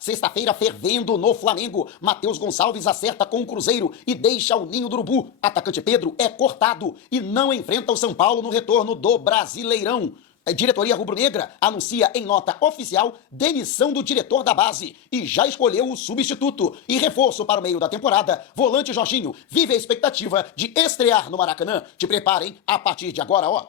Sexta-feira fervendo no Flamengo. Matheus Gonçalves acerta com o Cruzeiro e deixa o ninho do urubu. Atacante Pedro é cortado e não enfrenta o São Paulo no retorno do Brasileirão. A diretoria rubro-negra anuncia em nota oficial demissão do diretor da base e já escolheu o substituto. E reforço para o meio da temporada, volante Jorginho vive a expectativa de estrear no Maracanã. Te preparem, a partir de agora, ó.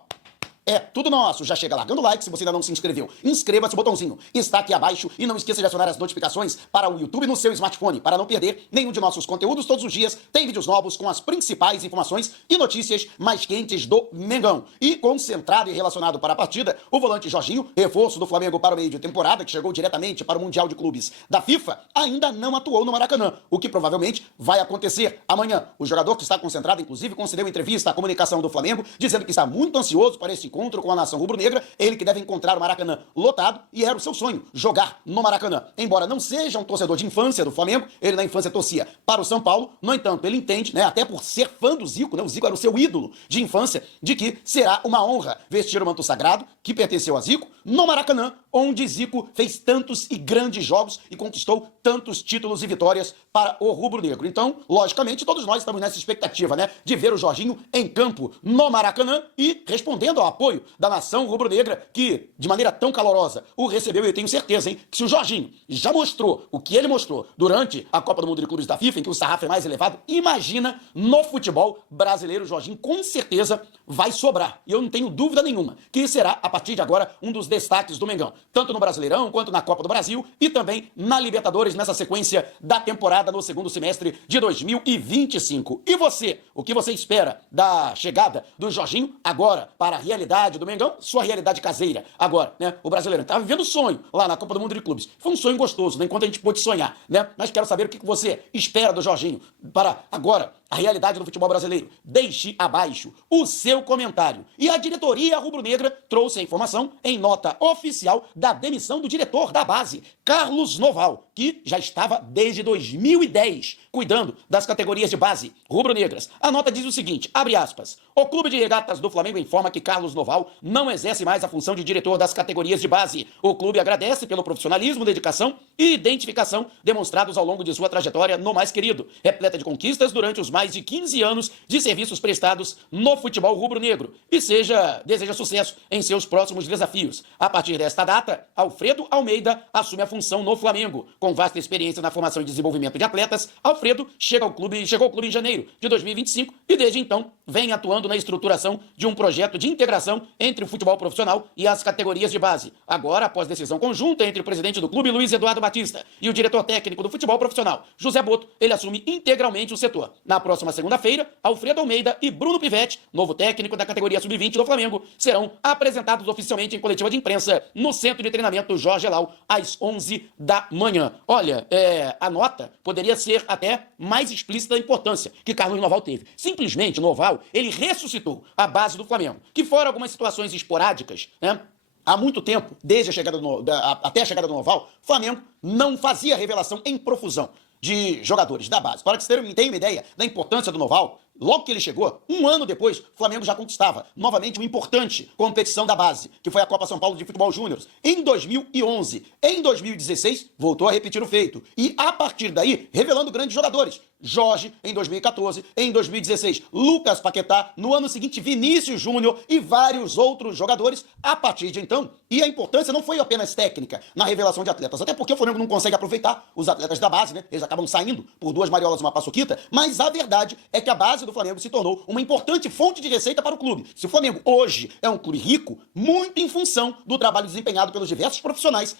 É tudo nosso. Já chega largando o like se você ainda não se inscreveu. Inscreva-se, botãozinho está aqui abaixo e não esqueça de acionar as notificações para o YouTube no seu smartphone para não perder nenhum de nossos conteúdos todos os dias. Tem vídeos novos com as principais informações e notícias mais quentes do Mengão. E concentrado e relacionado para a partida, o volante Jorginho, reforço do Flamengo para o meio de temporada, que chegou diretamente para o Mundial de Clubes da FIFA, ainda não atuou no Maracanã, o que provavelmente vai acontecer amanhã. O jogador, que está concentrado, inclusive, concedeu entrevista à comunicação do Flamengo, dizendo que está muito ansioso para esse encontro com a nação rubro-negra, ele que deve encontrar o Maracanã lotado, e era o seu sonho, jogar no Maracanã. Embora não seja um torcedor de infância do Flamengo, ele na infância torcia para o São Paulo, no entanto, ele entende, né, até por ser fã do Zico, né, o Zico era o seu ídolo de infância, de que será uma honra vestir o manto sagrado, que pertenceu a Zico, no Maracanã, onde Zico fez tantos e grandes jogos e conquistou tantos títulos e vitórias para o rubro-negro. Então, logicamente, todos nós estamos nessa expectativa, né, de ver o Jorginho em campo no Maracanã e respondendo ao apoio da nação rubro-negra, que, de maneira tão calorosa, o recebeu. E eu tenho certeza, hein, que se o Jorginho já mostrou o que ele mostrou durante a Copa do Mundo de Clubes da FIFA, em que o sarrafo é mais elevado, imagina no futebol brasileiro, o Jorginho com certeza vai sobrar. E eu não tenho dúvida nenhuma que será, a partir de agora, um dos destaques do Mengão, tanto no Brasileirão quanto na Copa do Brasil e também na Libertadores, nessa sequência da temporada no segundo semestre de 2025. E você, o que você espera da chegada do Jorginho agora para a realidade do Mengão? Sua realidade caseira agora, né? O brasileiro estava vivendo sonho lá na Copa do Mundo de Clubes. Foi um sonho gostoso, né? Enquanto a gente pôde sonhar, né? Mas quero saber o que você espera do Jorginho para agora a realidade do futebol brasileiro. Deixe abaixo o seu comentário. E a diretoria rubro-negra trouxe a informação em nota oficial da demissão do diretor da base, Carlos Noval, que já estava desde 2010 cuidando das categorias de base rubro-negras. A nota diz o seguinte, abre aspas, o Clube de Regatas do Flamengo informa que Carlos Noval não exerce mais a função de diretor das categorias de base. O clube agradece pelo profissionalismo, dedicação e identificação demonstrados ao longo de sua trajetória no mais querido, repleta de conquistas durante os mais de 15 anos de serviços prestados no futebol rubro-negro e deseja sucesso em seus próximos desafios. A partir desta data, Alfredo Almeida assume a função no Flamengo. Com vasta experiência na formação e desenvolvimento de atletas, Alfredo chegou ao clube em janeiro de 2025 e desde então vem atuando na estruturação de um projeto de integração entre o futebol profissional e as categorias de base. Agora, após decisão conjunta entre o presidente do clube, Luiz Eduardo Batista, e o diretor técnico do futebol profissional, José Boto, ele assume integralmente o setor. Na próxima segunda-feira, Alfredo Almeida e Bruno Pivetti, novo técnico da categoria sub-20 do Flamengo, serão apresentados oficialmente em coletiva de imprensa no Centro de Treinamento Jorge Elal, às 11 da manhã. Olha, a nota poderia ser até mais explícita da importância que Carlos Noval teve. Simplesmente, Noval, ele ressuscitou a base do Flamengo, que fora algumas situações esporádicas, né? Há muito tempo, desde a chegada até a chegada do Noval, o Flamengo não fazia revelação em profusão de jogadores da base. Para que vocês tenham uma ideia da importância do Noval, logo que ele chegou, um ano depois, o Flamengo já conquistava novamente uma importante competição da base, que foi a Copa São Paulo de Futebol Júnior, em 2011. Em 2016, voltou a repetir o feito. E, a partir daí, revelando grandes jogadores. Jorge, em 2014, em 2016, Lucas Paquetá, no ano seguinte, Vinícius Júnior e vários outros jogadores, a partir de então. E a importância não foi apenas técnica na revelação de atletas, até porque o Flamengo não consegue aproveitar os atletas da base, né? Eles acabam saindo por duas mariolas e uma paçoquita, mas a verdade é que a base do Flamengo se tornou uma importante fonte de receita para o clube. Se o Flamengo hoje é um clube rico, muito em função do trabalho desempenhado pelos diversos profissionais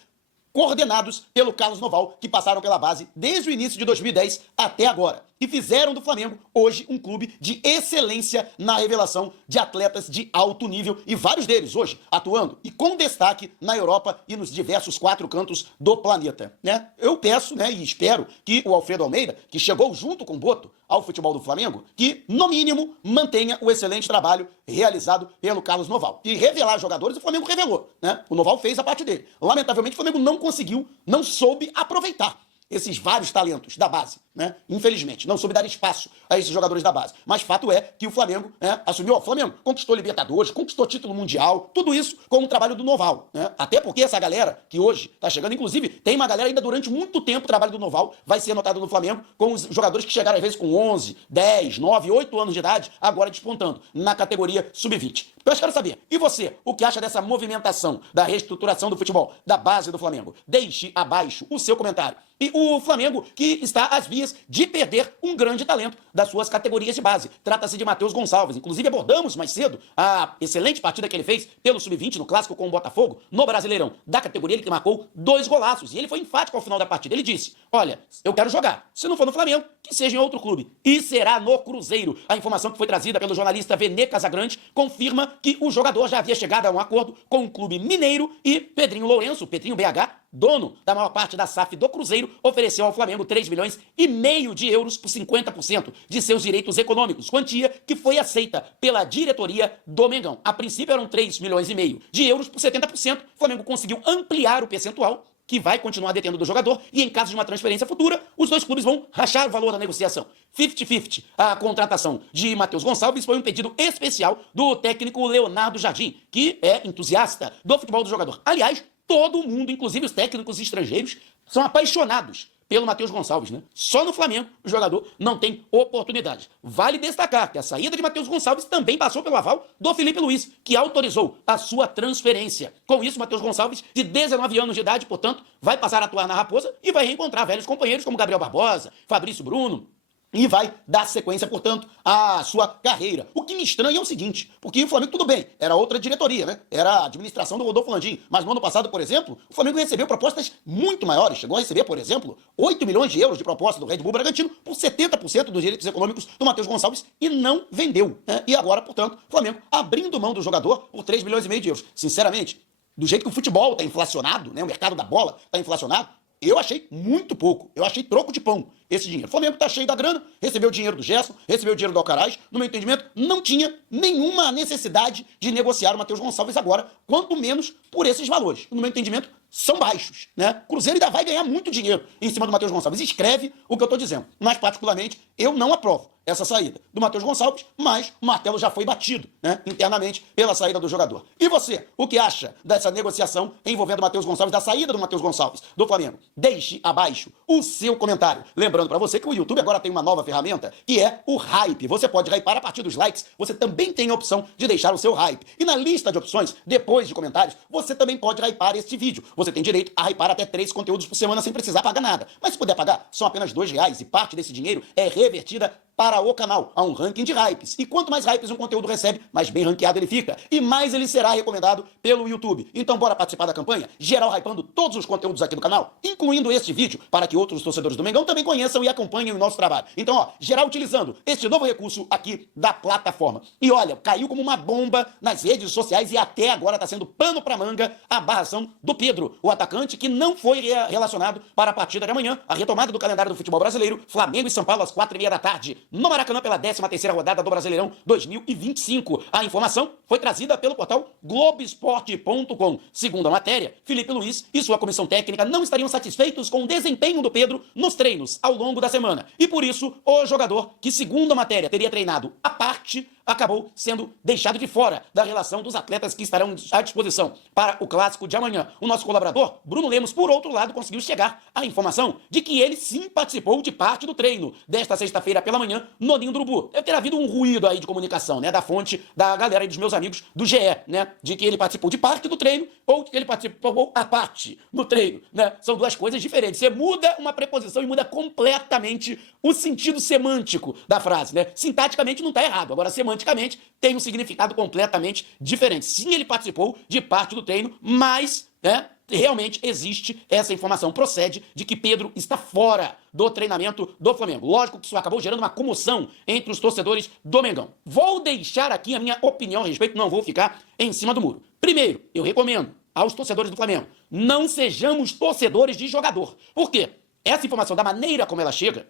coordenados pelo Carlos Noval, que passaram pela base desde o início de 2010 até agora. E fizeram do Flamengo, hoje, um clube de excelência na revelação de atletas de alto nível, e vários deles hoje atuando e com destaque na Europa e nos diversos 4 cantos do planeta, né? Eu peço, né, e espero que o Alfredo Almeida, que chegou junto com o Boto ao futebol do Flamengo, que, no mínimo, mantenha o excelente trabalho realizado pelo Carlos Noval. E revelar jogadores, o Flamengo revelou, né? O Noval fez a parte dele. Lamentavelmente, o Flamengo não conseguiu, não soube aproveitar esses vários talentos da base, né? Infelizmente, não soube dar espaço a esses jogadores da base. Mas fato é que o Flamengo, né, assumiu, o Flamengo conquistou Libertadores, conquistou título mundial, tudo isso com o trabalho do Noval, né? Até porque essa galera que hoje tá chegando, inclusive, tem uma galera ainda durante muito tempo o trabalho do Noval vai ser notado no Flamengo, com os jogadores que chegaram às vezes com 11, 10, 9, 8 anos de idade, agora despontando na categoria sub-20. Eu quero saber, e você, o que acha dessa movimentação da reestruturação do futebol, da base do Flamengo? Deixe abaixo o seu comentário. E o Flamengo que está às vias de perder um grande talento das suas categorias de base. Trata-se de Matheus Gonçalves. Inclusive abordamos mais cedo a excelente partida que ele fez pelo Sub-20 no Clássico com o Botafogo, no Brasileirão. Da categoria ele que marcou 2 golaços. E ele foi enfático ao final da partida. Ele disse, olha, eu quero jogar. Se não for no Flamengo, que seja em outro clube. E será no Cruzeiro. A informação que foi trazida pelo jornalista Vene Casagrande confirma que o jogador já havia chegado a um acordo com o clube mineiro e Pedrinho Lourenço, Pedrinho BH, dono da maior parte da SAF do Cruzeiro, ofereceu ao Flamengo 3 milhões e meio de euros por 50% de seus direitos econômicos, quantia que foi aceita pela diretoria do Mengão. A princípio eram 3 milhões e meio de euros por 70%, o Flamengo conseguiu ampliar o percentual, que vai continuar detendo do jogador, e em caso de uma transferência futura, os dois clubes vão rachar o valor da negociação. 50-50. A contratação de Matheus Gonçalves foi um pedido especial do técnico Leonardo Jardim, que é entusiasta do futebol do jogador. Aliás, todo mundo, inclusive os técnicos estrangeiros, são apaixonados pelo Matheus Gonçalves, né? Só no Flamengo o jogador não tem oportunidade. Vale destacar que a saída de Matheus Gonçalves também passou pelo aval do Felipe Luiz, que autorizou a sua transferência. Com isso, Matheus Gonçalves, de 19 anos de idade, portanto, vai passar a atuar na Raposa e vai reencontrar velhos companheiros como Gabriel Barbosa, Fabrício Bruno, e vai dar sequência, portanto, à sua carreira. O que me estranha é o seguinte, porque o Flamengo, tudo bem, era outra diretoria, né? Era a administração do Rodolfo Landim. Mas no ano passado, por exemplo, o Flamengo recebeu propostas muito maiores. Chegou a receber, por exemplo, 8 milhões de euros de proposta do Red Bull Bragantino por 70% dos direitos econômicos do Matheus Gonçalves e não vendeu, né? E agora, portanto, o Flamengo abrindo mão do jogador por 3 milhões e meio de euros. Sinceramente, do jeito que o futebol está inflacionado, né? O mercado da bola está inflacionado, eu achei muito pouco. Eu achei troco de pão esse dinheiro. O Flamengo tá cheio da grana, recebeu o dinheiro do Gerson, recebeu o dinheiro do Alcaraz. No meu entendimento, não tinha nenhuma necessidade de negociar o Matheus Gonçalves agora, quanto menos por esses valores. No meu entendimento, são baixos, né? O Cruzeiro ainda vai ganhar muito dinheiro em cima do Matheus Gonçalves. Escreve o que eu tô dizendo. Mas, particularmente, eu não aprovo essa saída do Matheus Gonçalves, mas o martelo já foi batido, né, internamente pela saída do jogador. E você, o que acha dessa negociação envolvendo o Matheus Gonçalves, da saída do Matheus Gonçalves do Flamengo? Deixe abaixo o seu comentário. Lembrando para você que o YouTube agora tem uma nova ferramenta, que é o Hype. Você pode hypar a partir dos likes, você também tem a opção de deixar o seu hype. E na lista de opções, depois de comentários, você também pode hypar este vídeo. Você tem direito a hypar até 3 conteúdos por semana sem precisar pagar nada. Mas se puder pagar, são apenas R$2 e parte desse dinheiro é revertida para o canal, a um ranking de hypes. E quanto mais hypes um conteúdo recebe, mais bem ranqueado ele fica. E mais ele será recomendado pelo YouTube. Então bora participar da campanha? Geral hypando todos os conteúdos aqui do canal, incluindo este vídeo, para que outros torcedores do Mengão também conheçam e acompanhem o nosso trabalho. Então, ó, geral utilizando este novo recurso aqui da plataforma. E olha, caiu como uma bomba nas redes sociais e até agora está sendo pano pra manga a barração do Pedro, o atacante que não foi relacionado para a partida de amanhã, a retomada do calendário do futebol brasileiro, Flamengo e São Paulo às 4h30 da tarde. No Maracanã pela 13ª rodada do Brasileirão 2025. A informação foi trazida pelo portal Globoesporte.com. Segundo a matéria, Felipe Luiz e sua comissão técnica não estariam satisfeitos com o desempenho do Pedro nos treinos ao longo da semana. E por isso, o jogador, que segundo a matéria teria treinado à parte, acabou sendo deixado de fora da relação dos atletas que estarão à disposição para o clássico de amanhã. O nosso colaborador, Bruno Lemos, por outro lado, conseguiu chegar à informação de que ele sim participou de parte do treino desta sexta-feira pela manhã no Ninho do Urubu. Deve ter havido um ruído aí de comunicação, né, da fonte da galera e dos meus amigos do GE, né, de que ele participou de parte do treino ou que ele participou à parte do treino, né? São duas coisas diferentes. Você muda uma preposição e muda completamente o sentido semântico da frase, né? Sintaticamente não está errado, agora semanticamente tem um significado completamente diferente. Sim, ele participou de parte do treino, mas, né, realmente existe essa informação, procede de que Pedro está fora do treinamento do Flamengo. Lógico que isso acabou gerando uma comoção entre os torcedores do Mengão. Vou deixar aqui a minha opinião a respeito, não vou ficar em cima do muro. Primeiro, eu recomendo aos torcedores do Flamengo, não sejamos torcedores de jogador. Por quê? Essa informação, da maneira como ela chega,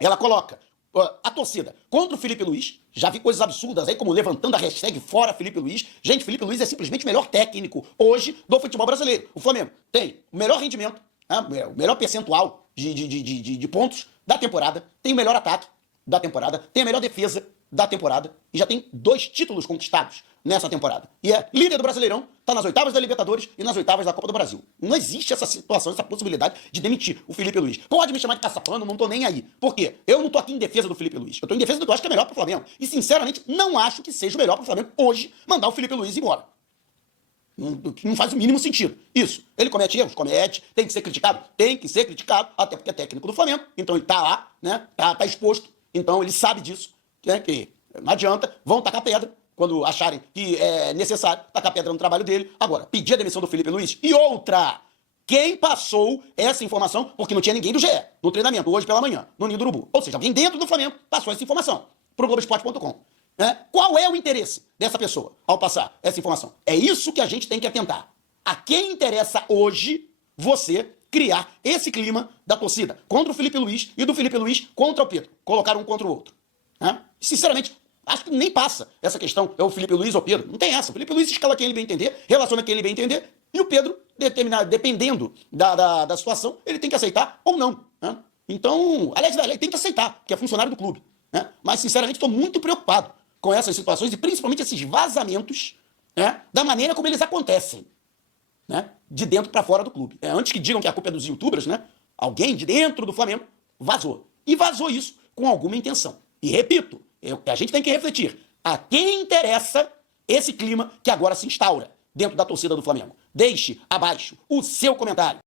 ela coloca a torcida contra o Felipe Luiz. Já vi coisas absurdas aí, como levantando a hashtag fora Felipe Luiz. Gente, Felipe Luiz é simplesmente o melhor técnico hoje do futebol brasileiro. O Flamengo tem o melhor rendimento, o melhor percentual de pontos da temporada, tem o melhor ataque da temporada, tem a melhor defesa da temporada e já tem 2 títulos conquistados nessa temporada. E é líder do Brasileirão, tá nas oitavas da Libertadores e nas oitavas da Copa do Brasil. Não existe essa situação, essa possibilidade de demitir o Felipe Luiz. Pode me chamar de caçapano, não tô nem aí. Por quê? Eu não tô aqui em defesa do Felipe Luiz. Eu tô em defesa do que eu acho que é melhor pro Flamengo. E, sinceramente, não acho que seja o melhor pro Flamengo hoje mandar o Felipe Luiz embora. Não faz o mínimo sentido. Isso. Ele comete erros? Comete. Tem que ser criticado? Tem que ser criticado, até porque é técnico do Flamengo. Então ele tá lá, né? Tá exposto. Então ele sabe disso, né? Que não adianta, vão tacar pedra quando acharem que é necessário tacar pedra no trabalho dele. Agora, pedir a demissão do Felipe Luiz. E outra, quem passou essa informação, porque não tinha ninguém do GE no treinamento, hoje pela manhã, no Ninho do Urubu. Ou seja, alguém dentro do Flamengo passou essa informação pro Globoesporte.com. Qual é o interesse dessa pessoa ao passar essa informação? É isso que a gente tem que atentar. A quem interessa hoje você criar esse clima da torcida contra o Felipe Luiz e do Felipe Luiz contra o Pedro. Colocar um contra o outro. Sinceramente, acho que nem passa essa questão, é o Felipe Luiz ou o Pedro. Não tem essa. O Felipe Luiz escala quem ele bem entender, relaciona quem ele bem entender, e o Pedro, dependendo da situação, ele tem que aceitar ou não. Então, aliás, ele tem que aceitar, que é funcionário do clube. Mas, sinceramente, estou muito preocupado com essas situações e principalmente esses vazamentos, da maneira como eles acontecem, de dentro para fora do clube. Antes que digam que a culpa é dos youtubers, alguém de dentro do Flamengo vazou. E vazou isso com alguma intenção. E repito, a gente tem que refletir. A quem interessa esse clima que agora se instaura dentro da torcida do Flamengo? Deixe abaixo o seu comentário.